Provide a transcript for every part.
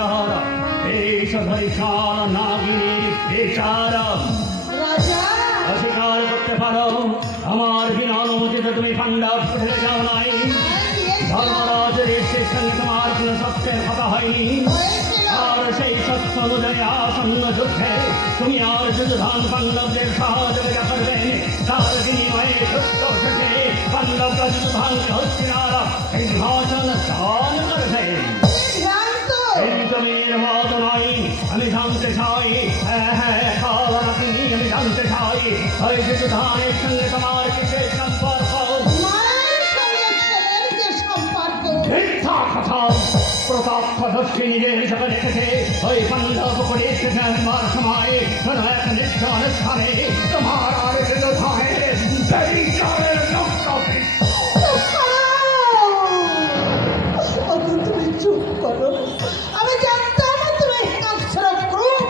বিচার এস ধৈষণ নাগিনীর বিচার রাজা অস্বীকার করতে পারো আমার বিনা অনুমতিতে তুমি পাণ্ডব ফেলে যাও নাই ধর্মরাজের এসে সঙ্গে তোমার কোনো সত্যের কথা হয়নি আর সেই সত্য অনুযায়ী আসন্ন যুদ্ধে তুমি আর যুদ্ধধান পাণ্ডবদের সহযোগিতা করবে তার বিনিময়ে সত্য থেকে পাণ্ডবরা যুদ্ধধানকে হস্তিনার এই ভাষণ দান করবে এই জমির মত নয় আমি জানতে চাই আমি জানতে চাই ওই যুদ্ধধানের সঙ্গে তোমার কিসের সম্পর্ক মিথ্যা কথা প্রতাপদর্শী নিজের হিসাবে রেখেছে ওই পাণ্ডব করে জন্মার সময় কোনো এক নিষ্ঠ অনুষ্ঠানে তোমার আর যুদ্ধধানের বিচারের লক্ষ্য তুমি চুপ করো। আমি জানতাম তুমি হিংস্র ক্রূর,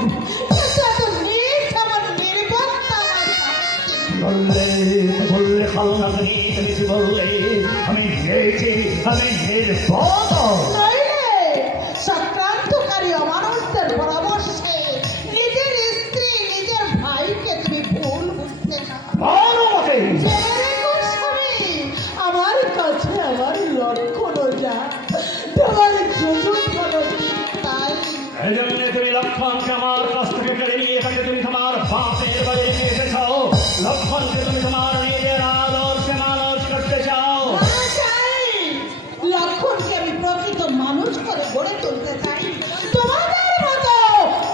কিন্তু এত নীচ আমার নির্বক্তা বললে বললে খালনা তুমি তুমি কি বললে আমি গেছি আমি নির্বোধ নইলে সক্রান্তকারী অমানুষদের পরামর্শে নিজের স্ত্রী নিজের ভাইকে তুমি ভুল বুঝতে না। অনুমতি জেনে রেখো স্বামী, আমার কাছে আমার লক্ষণ যা তোমার সুযোগ হলো তাই এই জন্য তুমি লক্ষণকে আমার কাছ থেকে কেড়ে নিয়ে তাকে তুমি তোমার বাপের বাড়ি নিয়ে এসেছ লক্ষণকে তুমি তোমার নিজের আদর্শে মানুষ করতে চাও না চাই। লক্ষণকে আমি প্রকৃত মানুষ করে গড়ে তুলতে চাই, তোমাদের মতো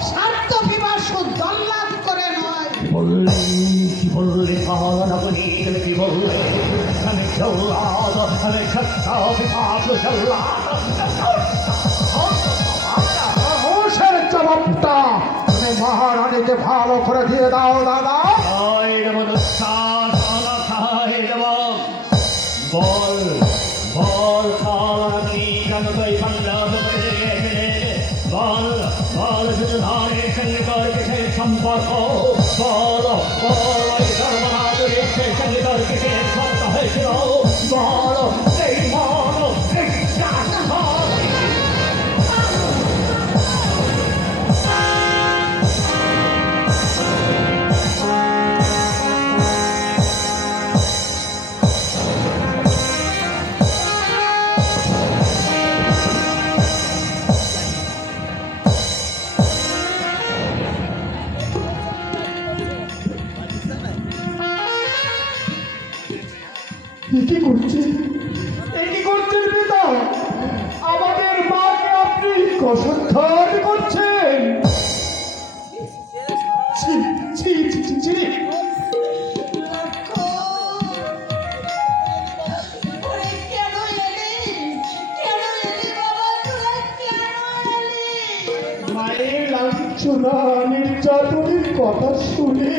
স্বার্থ বিবাসু দল্লাদ করে নয়। বললে কি বললে খালনা তুমি তুমি কি বললে আমি জল্লাদ আমি সত্য বিপাক জল্লাদ সাহসের জবাবটা তুমি মহারানীকে ভালো করে দিয়ে দাও দাদা। বল বল খালানি কেন তুই পাণ্ডব করে গেছিলে বল বল যুদ্ধধানের সঙ্গে তোর কিসের সম্পর্ক বল বল ওই ধর্মরাজের সঙ্গে তোর কিসের শর্ত হয়েছিল বল এই মন বিশ্বাস কি করছেন কি করছেন পিতা? আমাদের মাকে আপনি কসুৎখাত করছেন। ছি, ছি, ছি, ছি, ছি। ওরে কেন এলি? কেন এলি বাবা? তোরা কেন এলি? মায়ের লাঞ্ছনা নির্যাতনের কথা শুনে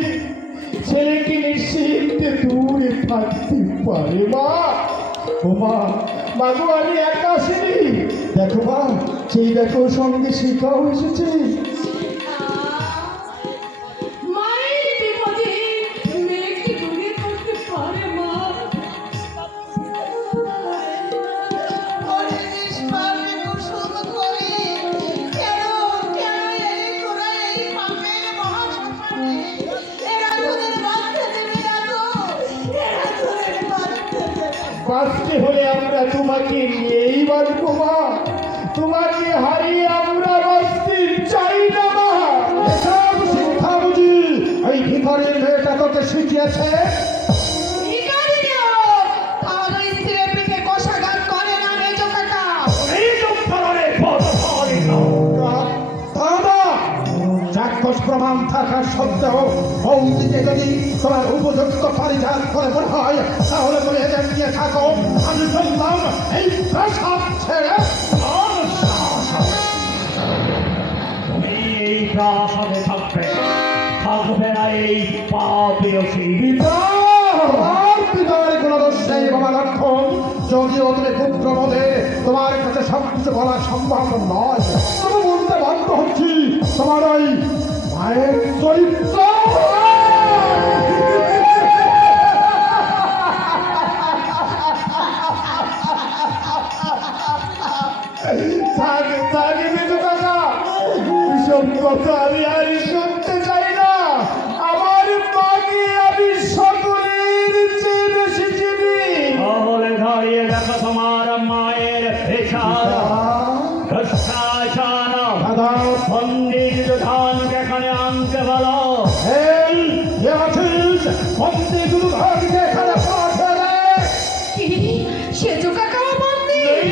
ছেলেকে নিশ্চিন্তে দূরে থাকতে পারে মা। ও মা, মাগো আমি একা আসিনি, দেখো মা সেই দেখো সঙ্গে শিখাও এসেছে। মায়ের বিপদে মেয়েকে দূরে থাকতে পারে মা। ওরে নিষ্পাপে কুসুম করে কেন কেন এলি তোরা এই পাপের মহাশ্মশানে? এরা তোদের বাঁচতে দেবে না তো, এরা তোদের বাঁচতে দেবে না। বাঁচতে হলে আমরা তোমাকে নিয়েই বাঁচবো মা, তোমাকে হারিয়ে আমরা বাঁচতে চাই না মা। এসব শিক্ষা বুঝি এই ভিতরের মেয়েটা তোকে শিখিয়েছে। ভিখারি নিও, তাহলে স্ত্রীর পিঠে কষাঘাত করে না মেজো কাকা। এই ধরনের দাদা, চাক্ষুষ প্রমাণ থাকার সত্ত্বেও বৌদিকে যদি তোমার উপযুক্ত পারিজাত করে মনে হয় তাহলে তুমি এদের নিয়ে থাকো। আমি বললাম এই প্রাসাদ ছেড়ে তুমি এই প্রাসাদে থাকবে থাকবে না এই পাপিয়সী আর পিতার কোন দোষ নেই বাবা লক্ষণ। যদিও তুমি পুত্র বলে তোমার কাছে সব কিছু বলা সম্ভব নয়, তবে বলতে বাধ্য হচ্ছি তোমার ওই মায়ের চরিত্র। থাকে থাকে মেজো কাকা, কথা আমি আর শুনতে চাই না। আমার মাকে আমি সকলের চেয়ে বেশি চিনি। তাহলে দাঁড়িয়ে দেখো তোমার মায়ের পেশার ভ্রষ্টাচার দাদা পণ্ডিত ধানকে এখানে আনতে বলো। এই কে আছিস? বন্দে শুধু ঘরকে এখানে পাঠালে সেজো কাকা বন্দি এই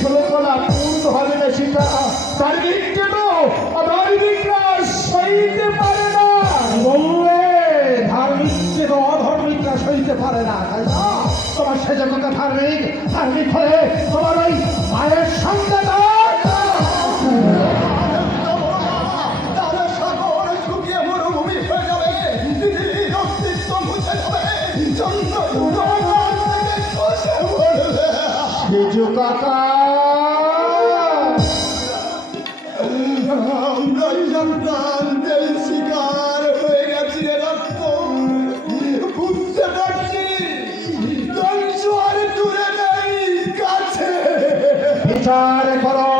ষোলকলা পূর্ণ হবে না সীতা। তার বিক্রেত অধার্মিকরা সইতে পারে না। বললে ধার্মিককে তো অধর্মিকরা সইতে পারে না, তাই না? তোমার সেজকতা ধার্মিক, ধার্মিক হলে তোমার ওই মায়ের সঙ্গে সেজু কাকা শিকার হয়ে গেছি রে রক্ত, বুঝতে পারছি ধ্বংস আর দূরে নেই, কাছে। বিচার করো,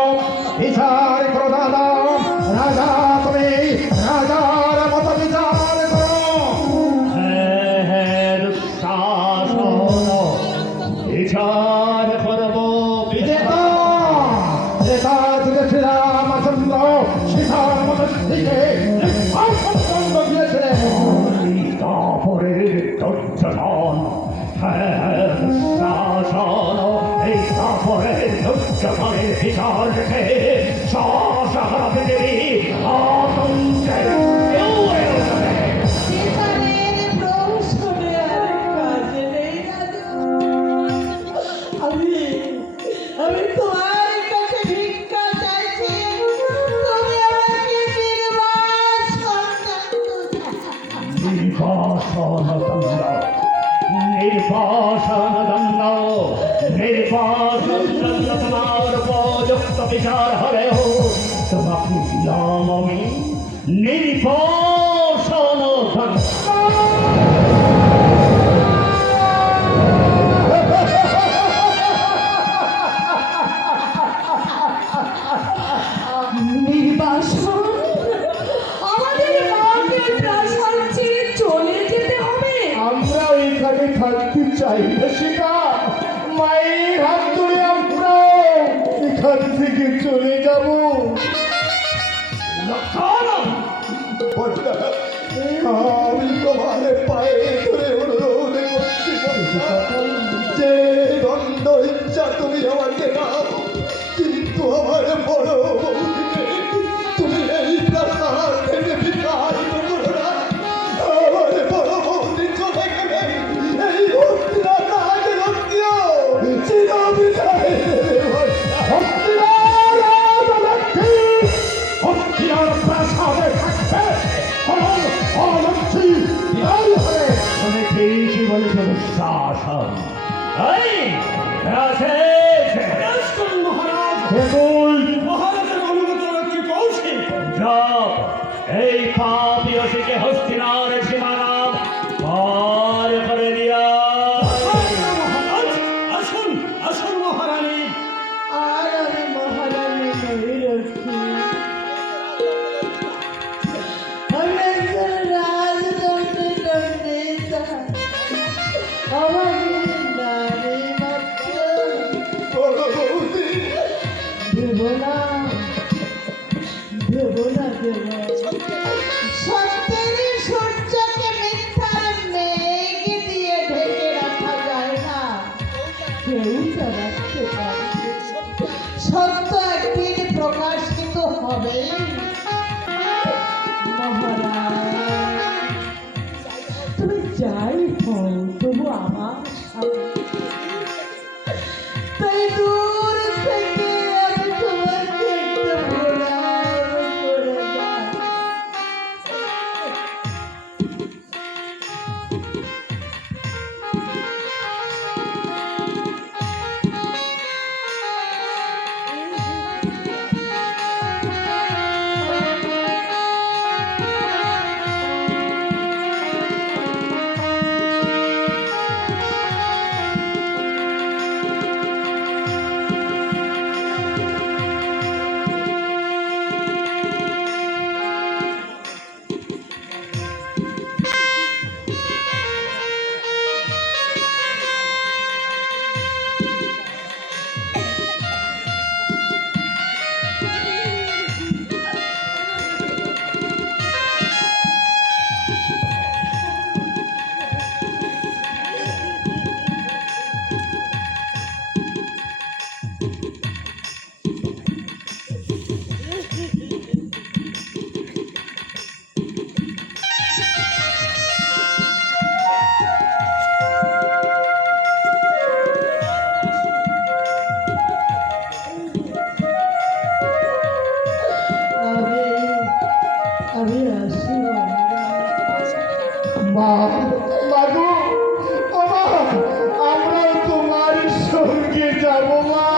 বিচার করো দাদা। রাজা তুমি রাজার মতো বিচার করো। হ্যাঁ দুঃশাসন বিচার করব বিজেতা নেতা থেকে শ্রীরামচন্দ্র সীতার মতো দিকে সম্বন্ধ দিয়েছিলেন। তারপরের দুর্যোধন হ্যাঁ দুঃশাসন এই তারপরের দুর্যোধনের বিচার রেখে সাহসাহারা পৃথিবী আতঙ্কের কেউ এড়িয়ে যাবে। সেখানের প্রহসনে আর কাজে নেই দাদু। আমি তোমার কাছে ভিক্ষা চাইছি, তুমি আমাকে নির্বাস নির্বাসন দণ্ড নির্বাসন দণ্ড নির্বাসন দণ্ড তোমার উপযুক্ত বিচার হলেও তোমাকে দিলাম আমি নির্বাসন দণ্ড। নির্বাসন আমাদের মাকে প্রাসাদ ছেড়ে চলে যেতে হবে। আমরা এখানে থাকতে চাই না সীতা। মায়ের হাত ধরে আমরা এখান থেকে চলে যাব। আমি তোমার পায়ে ধরে অনুরোধ করছি যে দণ্ড ইচ্ছা তুমি আমাকে দাও, কিন্তু আমার বড় বউকে তুমি এই প্রাসাদ থেকে বিতাড়িত করো না। আমার বড় বউটি চলে গেলে এই ভক্তিরা তাহাকে রক্ষিও চির বিদায় দেবে। হস্তিনার প্রাসাদে থাকবে অলক্ষী বিদায় হবে। তুমি ঠিকই বলেছ দুঃশাসন। এই আছে মহারাজ মহারাজের অনুমতি রক্ষী পৌঁছে যাও এই পাপী অসিকে হস্তিনার সীমানা পার করে দিয়া। আসুন আসুন মহারানী। আর আমি মহারানী নই রক্ষী, আমি একজন রাজদণ্ডের দণ্ডিতা। আমাকে নারী মাত্র বড় বউটি দেব না, দেব না, দেব না। সত্যের সূর্যকে মিথ্যার মেঘ দিয়ে ঢেকে রাখা যায় না, কেউ তা রাখতে পারে। সত্য একদিন প্রকাশিত হবে। মহারাজ তুমি যাই হও তবু আমার সামনে। তাই দূর থেকে আমি তোমাকে একটু প্রণাম করে যাই। আমি আসি মা মাগো ওমা আমরা তোমার সঙ্গে যাব মা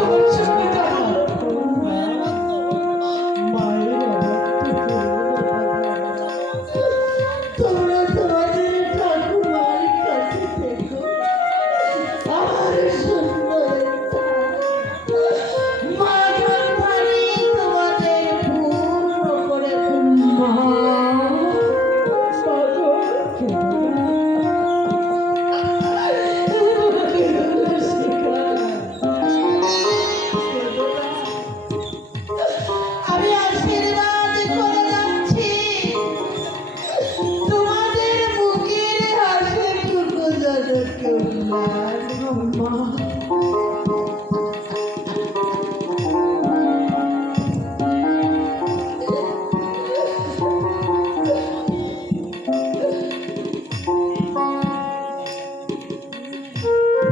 তোমার সঙ্গে যাবো মায়ের তোমরা তোমাদের ঠাকুমার কাছে থেকো আমার সুন্দরতা মা যথারী তোমাদের পূর্ণ করে মা আমি আশীর্বাদ করে যাচ্ছি তোমাদের মুখের হাসিটুকু যেন কেউ না মা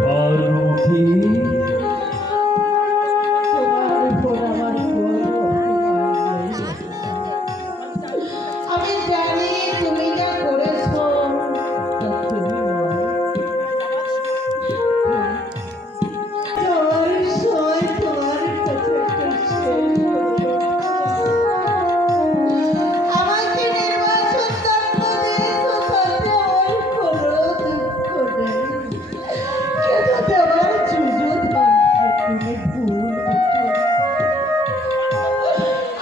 পার্বতী তোমার উপর আমার কোনো অভিমান নেই। আমি জানি তুমি যা করেছো তা তুমি তোমার সই তোমার কাছে একটা শেষ হলো। আমাকে নির্বাচন দণ্ড দিয়েছো তাতে আমার কোনো দুঃখ নেই কিন্তু তোমার যুযুধানকে তুমি ভুল বুঝো।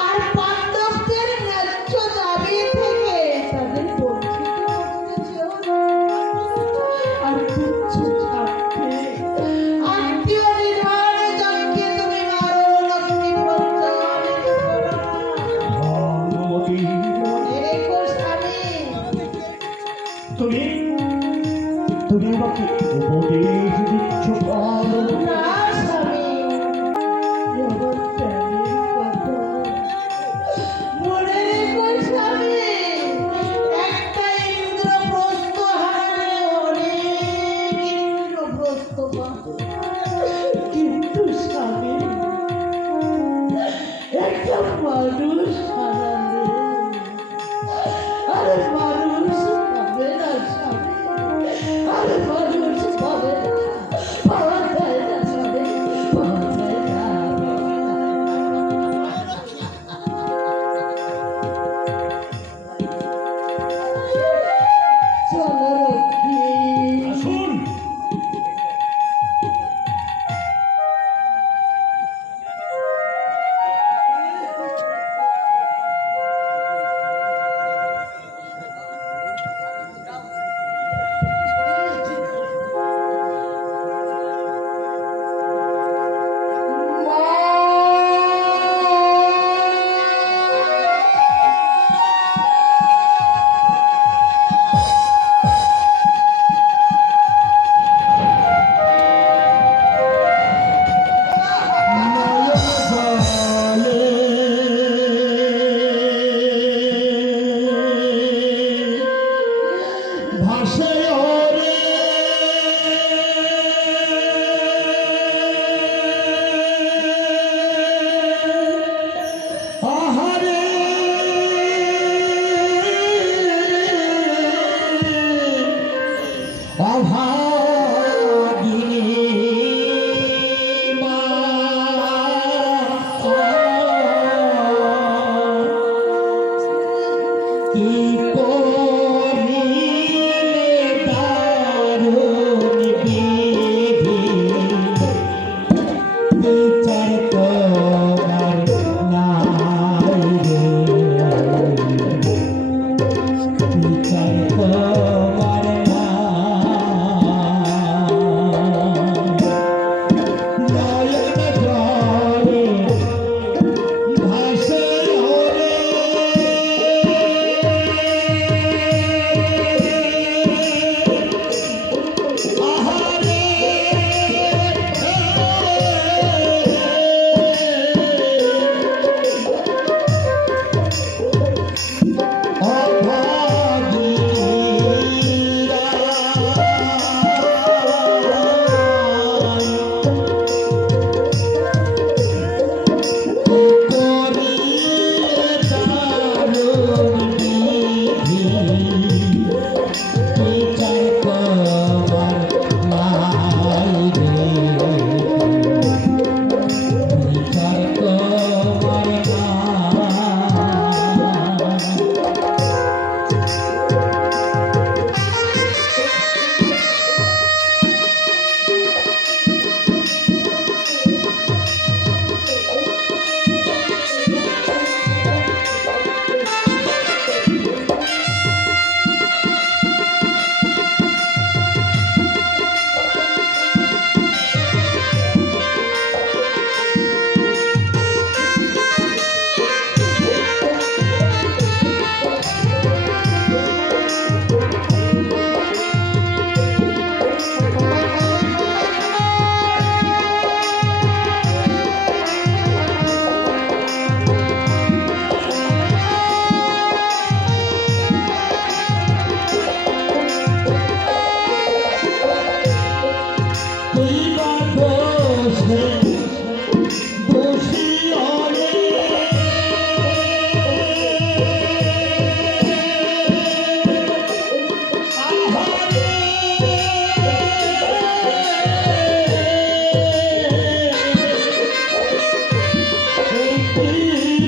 আর পাণ্ডবদের ন্যায্য দাবি থেকে তাদের বঞ্চিত করতে চেও না। আর তুচ্ছ স্বার্থে আত্মীয় নির্বাণে যাকে তুমি মারো লক্ষ্মী প্রজ্ঞানিধি করো না। ভানুমতি মনে রেখো স্বামী তুমি তুমি আমাকে উপদেশ দিচ্ছ পার্বতী না স্বামী আমার প্রাণের কথা মনে রেখো স্বামী একটা ইন্দ্রপ্রস্থ হারালে অনেক ইন্দ্রপ্রস্থ পাবো কিন্তু স্বামী একটা মানুষ হারালে আরে মানুষ পাবে না স্বামী আরে মানুষ পাবে না পাওয়া যায় না স্বামী পাওয়া যায় না চলো লক্ষ্মী আসুন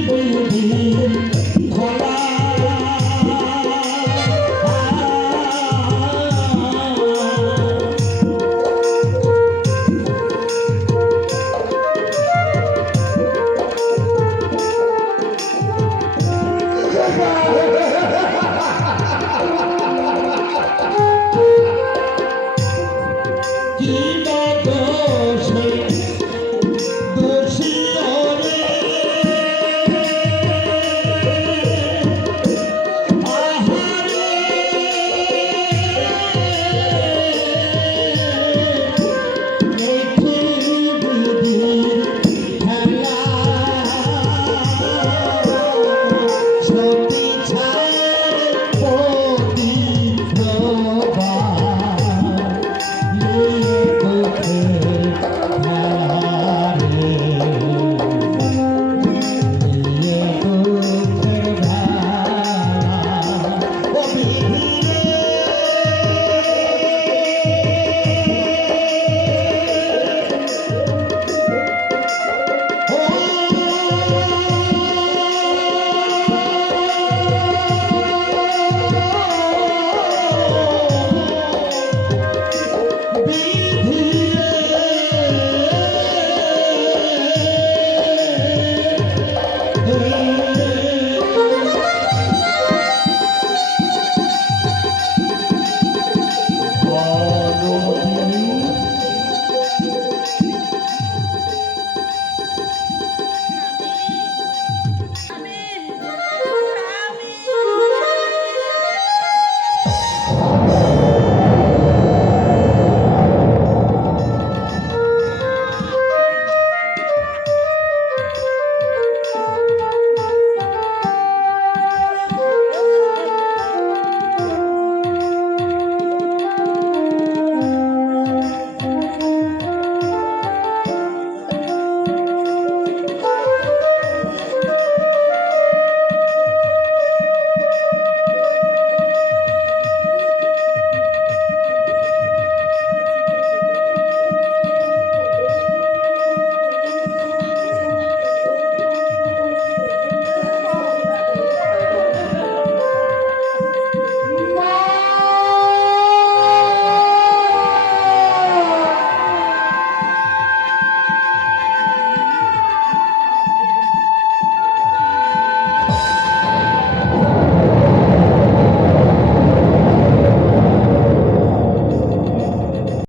বৌদি